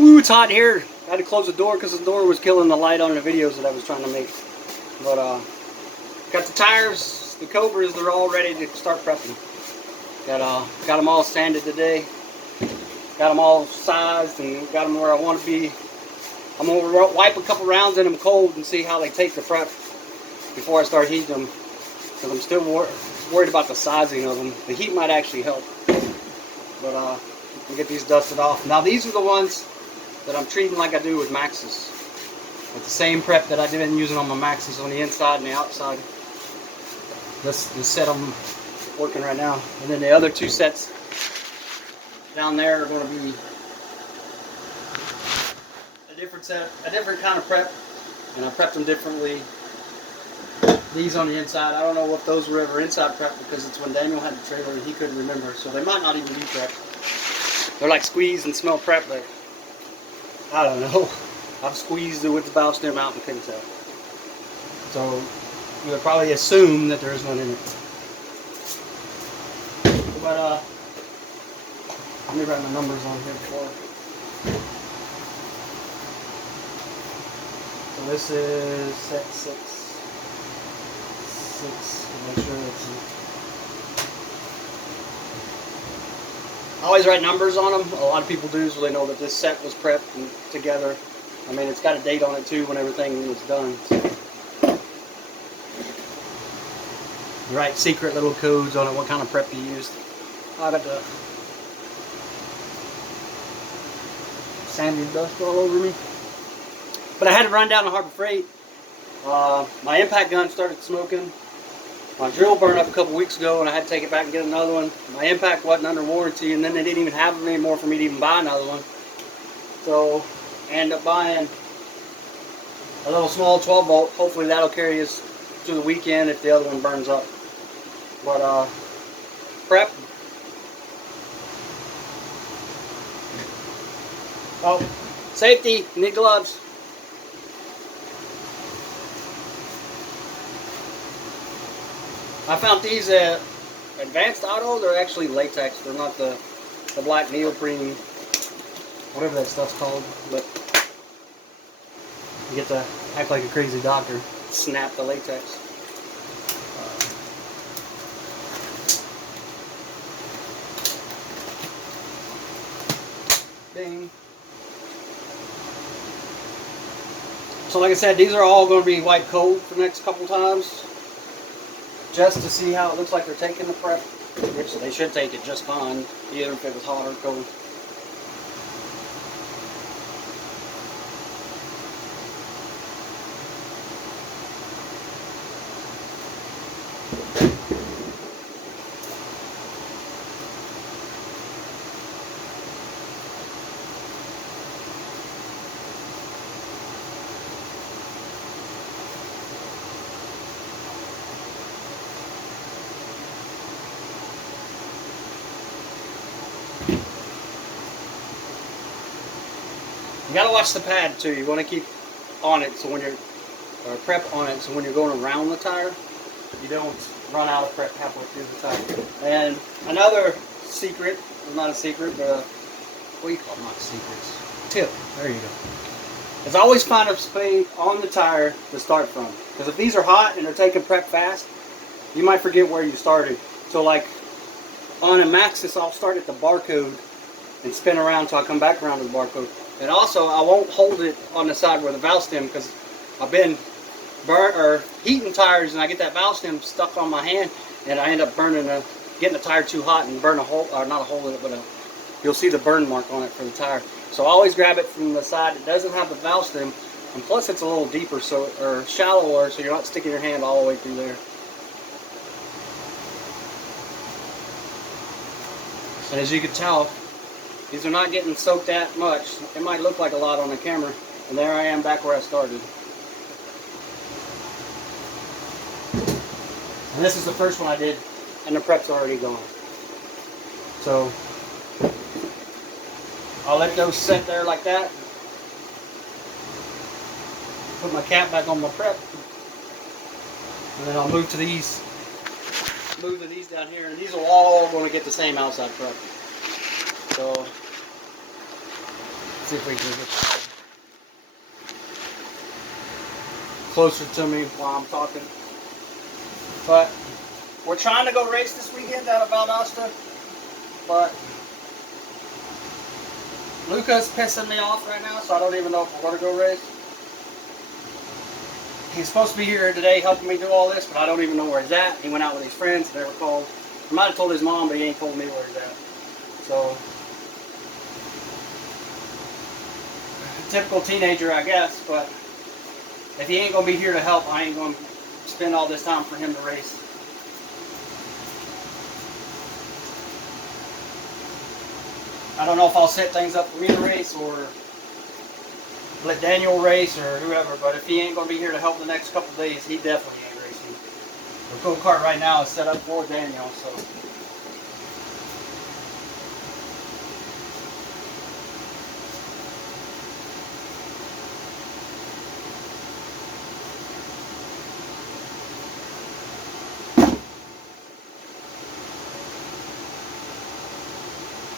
Woo, it's hot here. I had to close the door because the door was killing the light on the videos that I was trying to make. But got the tires, the Cobras, they're all ready to start prepping. Got them all sanded today. Got them all sized and got them where I want to be. I'm going to wipe a couple rounds in them cold and see how they take the prep before I start heating them. Because I'm still worried about the sizing of them. The heat might actually help. But we'll get these dusted off. Now these are the ones that I'm treating like I do with Maxxis. With the same prep that I've been using on my Maxxis on the inside and the outside. This set I'm working right now. And then the other two sets down there are going to be a different kind of prep, and I prepped them differently. These on the inside, I don't know if those were ever inside prep because it's when Daniel had the trailer and he couldn't remember, so they might not even be prepped. They're like squeeze and smell prep, but I don't know. I've squeezed it with the valve stem out and couldn't tell. So you would probably assume that there is none in it. But let me write my numbers on here before. So this is set 6. Make sure it's. I always write numbers on them. A lot of people do, so they know that this set was prepped and together. I mean, it's got a date on it too when everything was done. So. You write secret little codes on it, what kind of prep you used. I got the sandy dust all over me. But I had to run down to Harbor Freight. My impact gun started smoking. My drill burned up a couple weeks ago and I had to take it back and get another one. My impact wasn't under warranty and then they didn't even have them anymore for me to even buy another one. So I ended up buying a little small 12 volt. Hopefully that'll carry us through the weekend if the other one burns up. But prep. Oh, safety, need gloves. I found these at Advanced Auto. They're actually latex. They're not the black neoprene, whatever that stuff's called. But you get to act like a crazy doctor. Snap the latex. Ding. So like I said, these are all going to be wiped cold for the next couple times. Just to see how it looks like they're taking the prep, which they should take it just fine, either if it was hot or cold. You gotta watch the pad too. You want to keep on it so when you're prep on it, so when you're going around the tire, you don't run out of prep halfway through the tire. And another secret, well, not a secret, but what do you call them? Not secrets. Tip. There you go. Is always find a spade on the tire to start from. Because if these are hot and they're taking prep fast, you might forget where you started. So like on a Maxxis, I'll start at the barcode and spin around till I come back around to the barcode. And also, I won't hold it on the side where the valve stem, because I've been heating tires and I get that valve stem stuck on my hand, and I end up getting the tire too hot and burn a hole, or not a hole in it, but you'll see the burn mark on it for the tire. So I always grab it from the side that doesn't have the valve stem, and plus it's a little deeper, or shallower, so you're not sticking your hand all the way through there. And as you can tell, these are not getting soaked that much. It might look like a lot on the camera, and there I am back where I started. And this is the first one I did, and the prep's already gone. So I'll let those sit there like that. Put my cap back on my prep, and then I'll move to these down here, and these are all going to get the same outside prep. So see if we can get closer to me while I'm talking. But we're trying to go race this weekend out of Valdosta, but Luca's pissing me off right now, so I don't even know if we're going to go race. He's supposed to be here today helping me do all this, but I don't even know where he's at. He went out with his friends and never called. He might have told his mom, but he ain't told me where he's at. So, typical teenager, I guess, but if he ain't going to be here to help, I ain't going to spend all this time for him to race. I don't know if I'll set things up for me to race or let Daniel race or whoever, but if he ain't going to be here to help the next couple of days, he definitely ain't racing. The go-kart right now is set up for Daniel, so.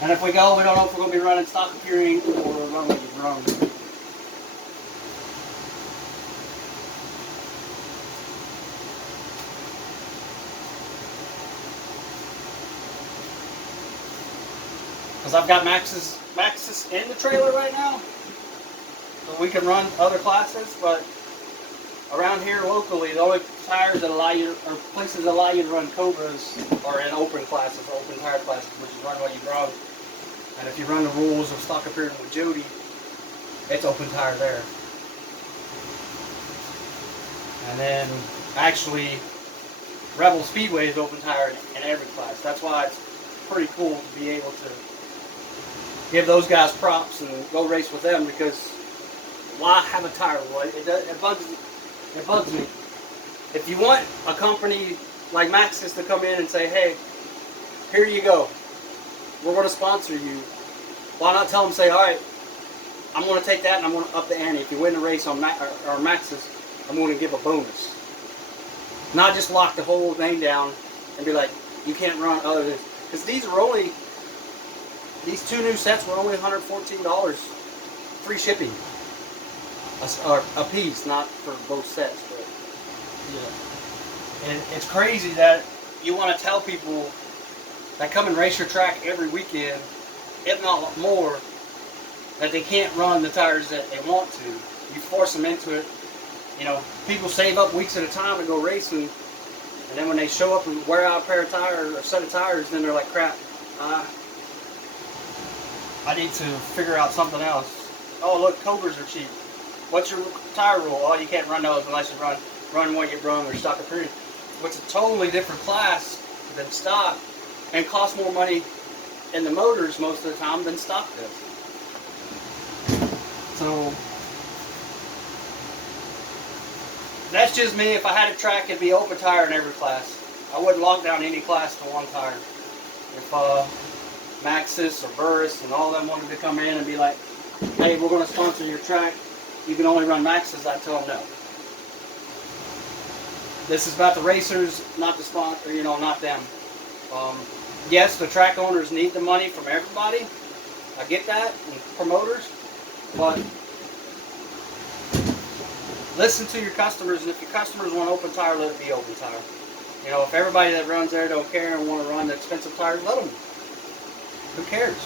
And if we go, we don't know if we're going to be running stock appearing or run with the drone. Because I've got Max's in the trailer right now, so we can run other classes. But around here locally, the only tires that allow you, or places that allow you to run Cobras are in open classes, open tire classes, which is run what you run. And if you run the rules of stock appearing with Jody, it's open tire there. And then actually, Rebel Speedway is open tire in every class. That's why it's pretty cool to be able to give those guys props and go race with them, because why have a tire rule? It bugs me. If you want a company like Max's to come in and say, hey, here you go, we're going to sponsor you, why not tell them, say, all right, I'm going to take that and I'm going to up the ante. If you win the race on Max's, I'm going to give a bonus. Not just lock the whole thing down and be like, you can't run other than, because these two new sets were only $114, free shipping a piece, not for both sets. But yeah, and it's crazy that you want to tell people that come and race your track every weekend, if not more, that they can't run the tires that they want to. You force them into it. You know, people save up weeks at a time to go racing, and then when they show up and wear out a pair of tires or a set of tires, then they're like, crap, I need to figure out something else. Oh, look, Cobras are cheap. What's your tire rule? Oh, you can't run those unless you run what you run or stock appearance. What's a totally different class than stock, and costs more money in the motors most of the time than stock does. So that's just me. If I had a track, it'd be open tire in every class. I wouldn't lock down any class to one tire. If Maxis or Burris and all them wanted to come in and be like, hey, we're going to sponsor your track, you can only run Maxis, I'd tell them no. This is about the racers, not the sponsor, not them. Yes, the track owners need the money from everybody. I get that, and promoters, but listen to your customers, and if your customers want open tire, let it be open tire. If everybody that runs there don't care and want to run the expensive tires, let them. Who cares?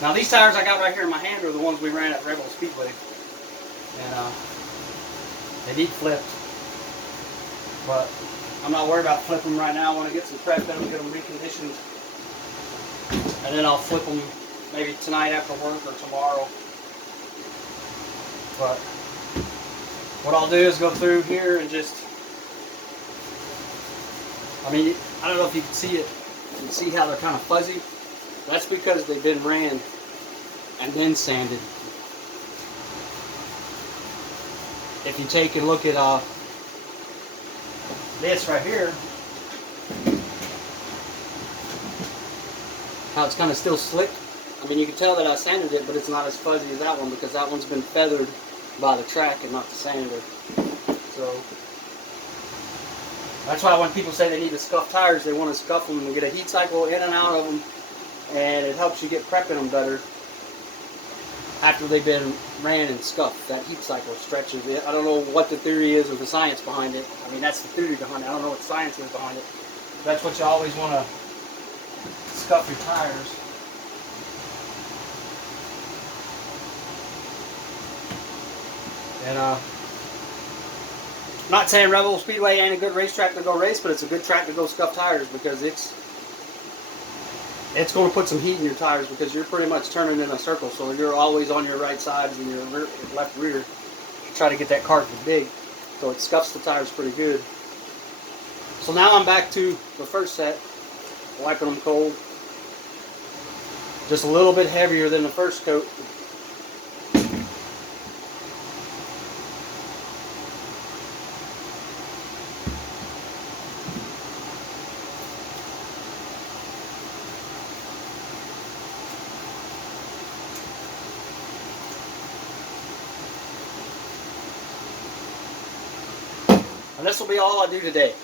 Now these tires I got right here in my hand are the ones we ran at Rebel Speedway, and they need flipped, but I'm not worried about flipping right now. I want to get some prep in them, get them reconditioned, and then I'll flip them maybe tonight after work or tomorrow. But what I'll do is go through here and just, I don't know if you can see it. You can see how they're kind of fuzzy. That's because they've been ran and then sanded. If you take a look at this right here, how it's kind of still slick. You can tell that I sanded it, but it's not as fuzzy as that one because that one's been feathered by the track and not the sander. So that's why when people say they need to scuff tires, they want to scuff them and get a heat cycle in and out of them, and it helps you get prepping them better. after they've been ran and scuffed. That heat cycle stretches. I don't know what the theory is or the science behind it. I mean, that's the theory behind it. I don't know what the science is behind it. That's what you always want to scuff your tires. And I'm not saying Rebel Speedway ain't a good racetrack to go race, but it's a good track to go scuff tires because it's going to put some heat in your tires because you're pretty much turning in a circle, so you're always on your right sides and your left rear to try to get that cartridge big. So it scuffs the tires pretty good. So now I'm back to the first set, wiping them cold. Just a little bit heavier than the first coat. And this will be all I do today.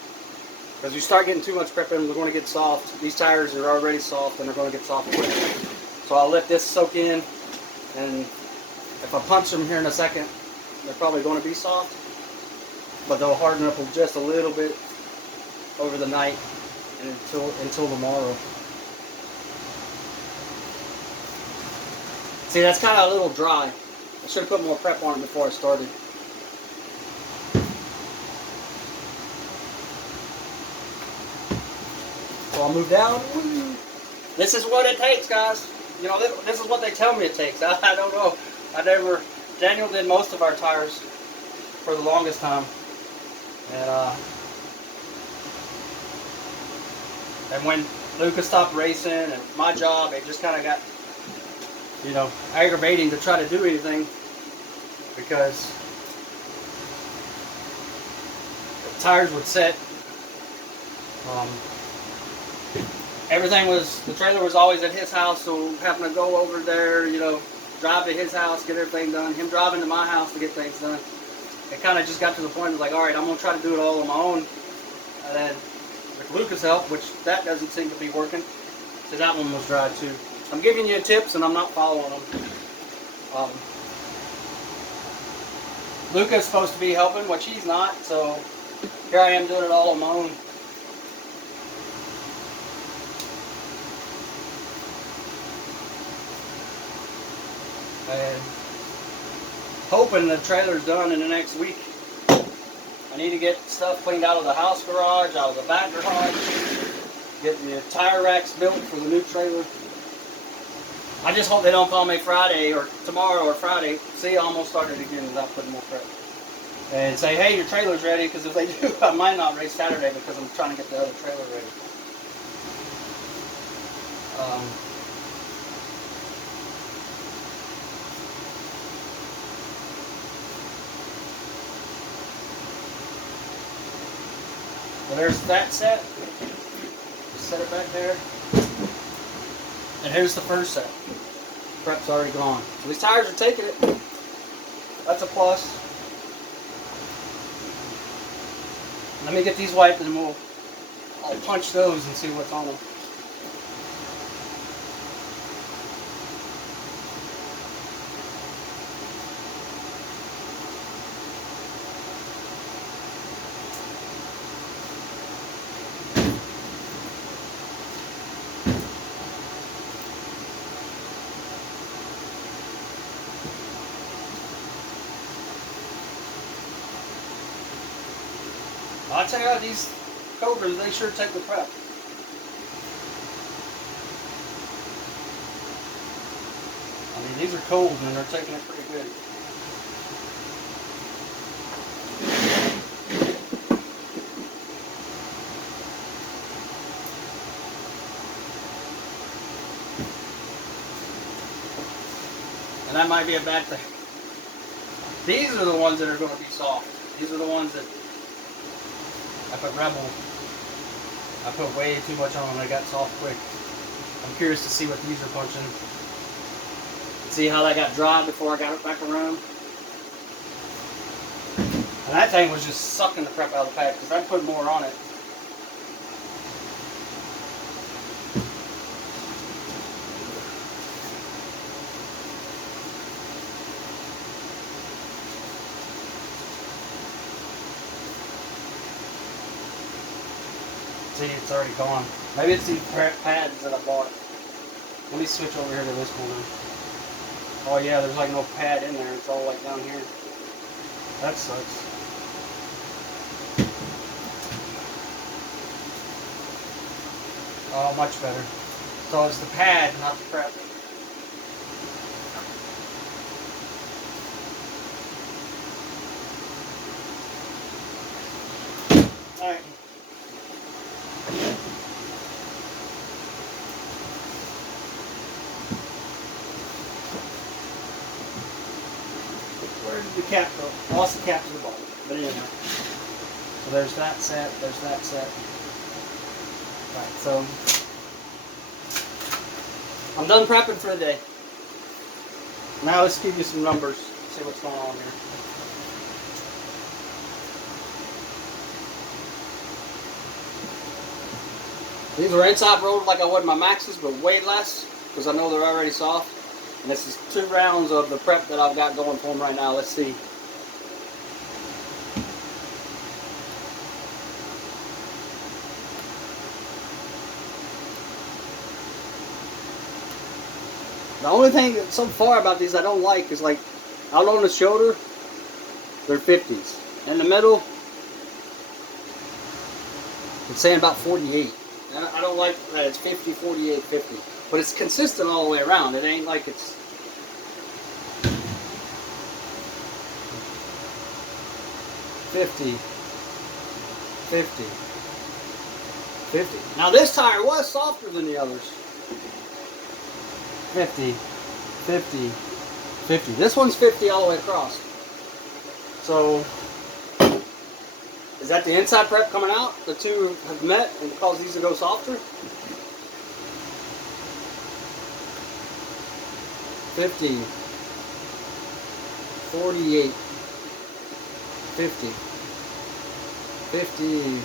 Because you start getting too much prep in, they're going to get soft. These tires are already soft and they're going to get soft quick. So I'll let this soak in, and if I punch them here in a second, they're probably going to be soft. But they'll harden up just a little bit over the night and until tomorrow. See, that's kind of a little dry. I should have put more prep on it before I started. So I'll move down. This is what it takes, guys. You know, this is what they tell me it takes. I don't know. Daniel did most of our tires for the longest time. And when Lucas stopped racing and my job, it just kind of got, you know, aggravating to try to do anything because the tires would set. The trailer was always at his house, so having to go over there, you know, drive to his house, get everything done, him driving to my house to get things done. It kind of just got to the point of like, all right, I'm going to try to do it all on my own. And then with Lucas' help, which that doesn't seem to be working, so that one was dry too. I'm giving you tips and I'm not following them. Lucas is supposed to be helping, which he's not, so here I am doing it all on my own. And hoping the trailer's done in the next week. I need to get stuff cleaned out of the house garage, out of the back garage, get the tire racks built for the new trailer. I just hope they don't call me Friday or tomorrow or Friday. See, I almost started again without putting more prep. And say, hey, your trailer's ready, because if they do, I might not race Saturday because I'm trying to get the other trailer ready. Well, there's that set. Just set it back there. And here's the first set. Prep's already gone. So these tires are taking it. That's a plus. Let me get these wiped and I'll punch those and see what's on them. I'll tell you what, these Cobras, they sure take the prep. I mean, these are cold and they're taking it pretty good. And that might be a bad thing. These are the ones that are going to be soft. These are the ones that I put Rebel. I put way too much on them. They got soft quick. I'm curious to see what these are punching. See how that got dry before I got it back around. And that thing was just sucking the prep out of the pack because I put more on it. See, it's already gone. Maybe it's these pads that I bought. Let me switch over here to this one. Oh yeah, there's like no pad in there. It's all like down here. That sucks. Oh, much better. So it's the pad, not the prep. Alright. Where did the cap go? I lost the cap to the bottom. But anyway. So there's that set, there's that set. Right, so I'm done prepping for the day. Now let's give you some numbers, see what's going on here. These are inside rolled like I would my Maxes, but way less, because I know they're already soft. And this is 2 rounds of the prep that I've got going for them right now. Let's see. The only thing so far about these I don't like is like out on the shoulder, they're 50s. In the middle, it's saying about 48. And I don't like that it's 50, 48, 50. But it's consistent all the way around. It ain't like it's... $50, $50, $50. Now this tire was softer than the others. $50, $50, $50. This one's 50 all the way across. So, is that the inside prep coming out? The two have met and caused these to go softer? 50, 48, 50, 50,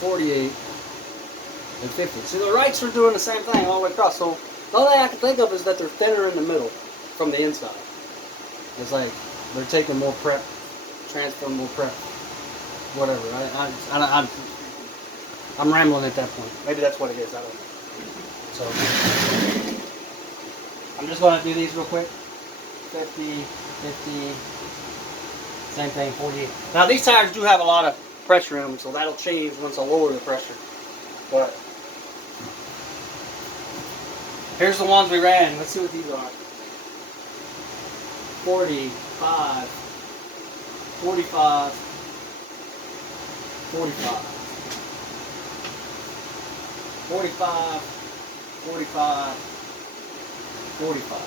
48, and 50. See, the rights are doing the same thing all the way across. So the only thing I can think of is that they're thinner in the middle from the inside. It's like they're taking more prep, transferring more prep, whatever. I'm rambling at that point. Maybe that's what it is. I don't know. So I'm just going to do these real quick. 50, 50, same thing, 48. Now these tires do have a lot of pressure in them, so that'll change once I lower the pressure. But here's the ones we ran. Let's see what these are. 45, 45, 45, 45, 45, 45,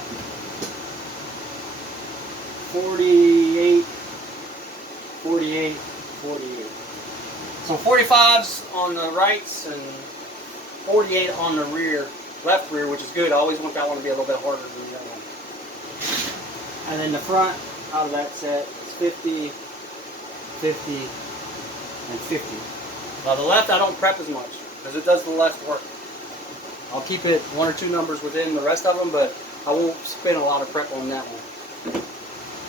48, 48, 48. So 45's on the rights and 48 on the rear, left rear, which is good. I always want that one to be a little bit harder than the other one. And then the front out of that set is 50, 50, and 50. Now the left I don't prep as much because it does the left work. I'll keep it 1 or 2 numbers within the rest of them, but I won't spend a lot of prep on that one.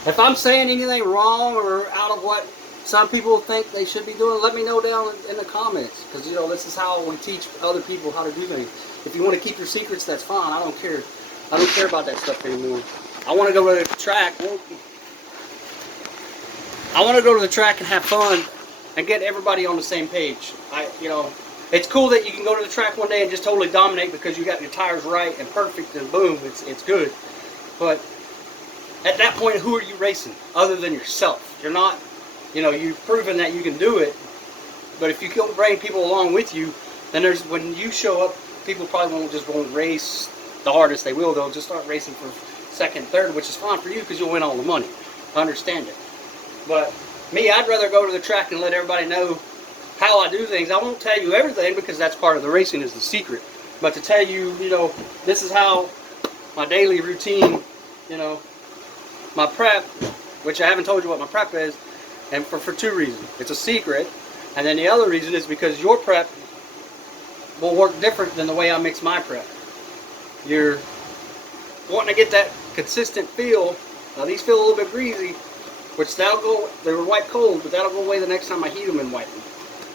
If I'm saying anything wrong or out of what some people think they should be doing, let me know down in the comments, because you know this is how we teach other people how to do things. If you want to keep your secrets, that's fine. I don't care. I don't care about that stuff anymore. I want to go to the track. I want to go to the track and have fun and get everybody on the same page. It's cool that you can go to the track one day and just totally dominate because you got your tires right and perfect and boom, it's good. But at that point, who are you racing other than yourself? You're not, you've proven that you can do it. But if you don't bring people along with you, then when you show up, people probably won't race the hardest they will. They'll just start racing for second, third, which is fine for you because you'll win all the money. I understand it. But me, I'd rather go to the track and let everybody know how I do things. I won't tell you everything because that's part of the racing, is the secret. But to tell you, this is how my daily routine, my prep, which I haven't told you what my prep is, and for 2 reasons. It's a secret, and then the other reason is because your prep will work different than the way I mix my prep. You're wanting to get that consistent feel. Now these feel a little bit greasy, which they were wiped cold, but that'll go away the next time I heat them and wipe them.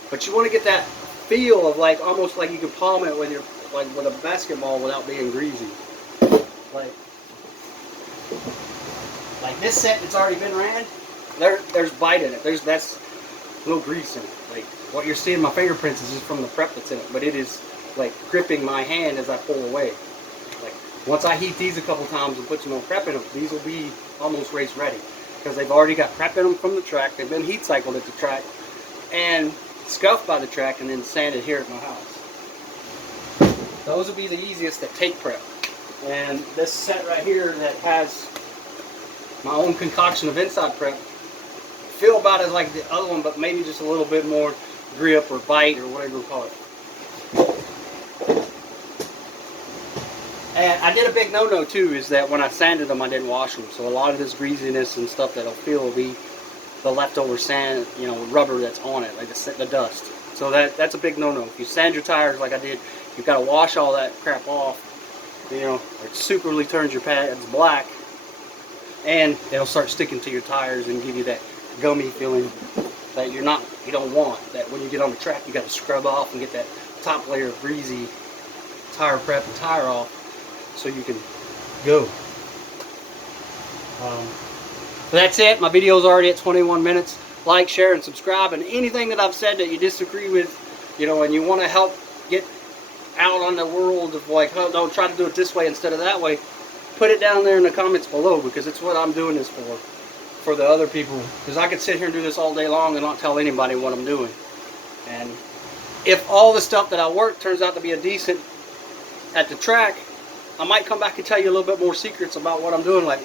But you want to get that feel of like almost like you can palm it with your with a basketball without being greasy. Like this set that's already been ran, there's bite in it. That's a little grease in it. Like what you're seeing my fingerprints is just from the prep that's in it, but it is like gripping my hand as I pull away. Like once I heat these a couple times and put some more prep in them, these will be almost race ready because they've already got prep in them from the track. They've been heat cycled at the track and scuffed by the track and then sanded here at my house. Those will be the easiest that take prep. And this set right here that has my own concoction of inside prep feel about as like the other one, but maybe just a little bit more grip or bite or whatever you call it. And I did a big no-no too, is that when I sanded them I didn't wash them. So a lot of this greasiness and stuff that I'll feel will be the leftover sand, you know, rubber that's on it, like the dust. So that's a big no-no. If you sand your tires like I did, you've got to wash all that crap off. You know, it superly turns your pads black, and it'll start sticking to your tires and give you that gummy feeling that you don't want. That when you get on the track, you got to scrub off and get that top layer of greasy tire prep and tire off, so you can go. So that's it. My video is already at 21 minutes. Like, share, and subscribe. And anything that I've said that you disagree with, you know, and you want to help get out on the world of like, oh, no, try to do it this way instead of that way, put it down there in the comments below, because it's what I'm doing this for the other people. Because I could sit here and do this all day long and not tell anybody what I'm doing. And if all the stuff that I work turns out to be a decent at the track, I might come back and tell you a little bit more secrets about what I'm doing, like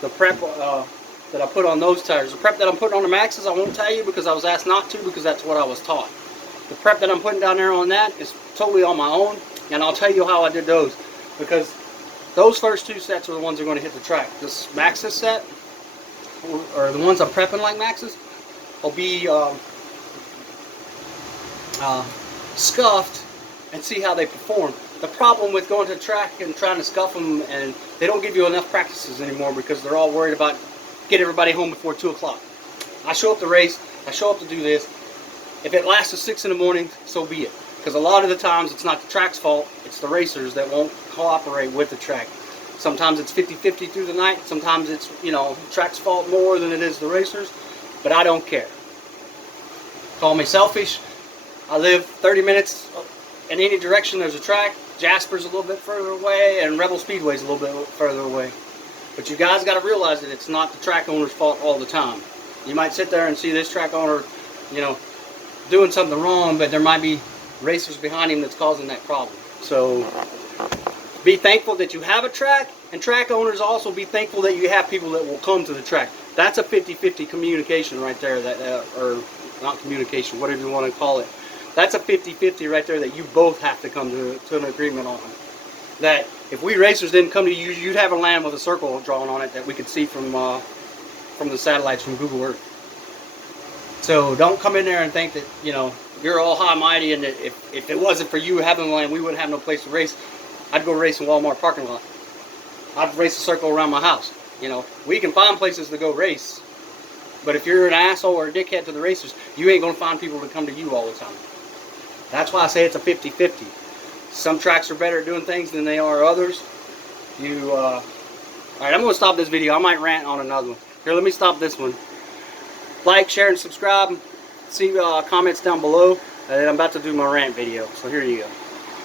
the prep that I put on those tires. The prep that I'm putting on the Maxes, I won't tell you because I was asked not to, because that's what I was taught. The prep that I'm putting down there on that is totally on my own, and I'll tell you how I did those, because those first two sets are the ones that are going to hit the track. This Maxes set, or the ones I'm prepping like Maxes, will be scuffed and see how they perform. The problem with going to the track and trying to scuff them, and they don't give you enough practices anymore because they're all worried about get everybody home before 2 o'clock. I show up to race, I show up to do this. If it lasts to 6 in the morning, so be it. Because a lot of the times it's not the track's fault, it's the racers that won't cooperate with the track. Sometimes it's 50-50 through the night, sometimes it's, you know, the track's fault more than it is the racers, but I don't care. Call me selfish. I live 30 minutes in any direction there's a track. Jasper's a little bit further away, and Rebel Speedway's a little bit further away. But you guys got to realize that it's not the track owner's fault all the time. You might sit there and see this track owner, you know, doing something wrong, but there might be racers behind him that's causing that problem. So be thankful that you have a track, and track owners also be thankful that you have people that will come to the track. That's a 50-50 communication right there, that or not communication, whatever you want to call it. That's a 50-50 right there that you both have to come to an agreement on. That if we racers didn't come to you, you'd have a land with a circle drawn on it that we could see from the satellites from Google Earth. So don't come in there and think that, you know, you're all high and mighty, and that if it wasn't for you having land, we wouldn't have no place to race. I'd go race in Walmart parking lot. I'd race a circle around my house. You know, we can find places to go race, but if you're an asshole or a dickhead to the racers, you ain't going to find people to come to you all the time. That's why I say it's a 50-50. Some tracks are better at doing things than they are others. Alright, I'm going to stop this video. I might rant on another one. Here, let me stop this one. Like, share, and subscribe. See comments down below. And I'm about to do my rant video. So here you go.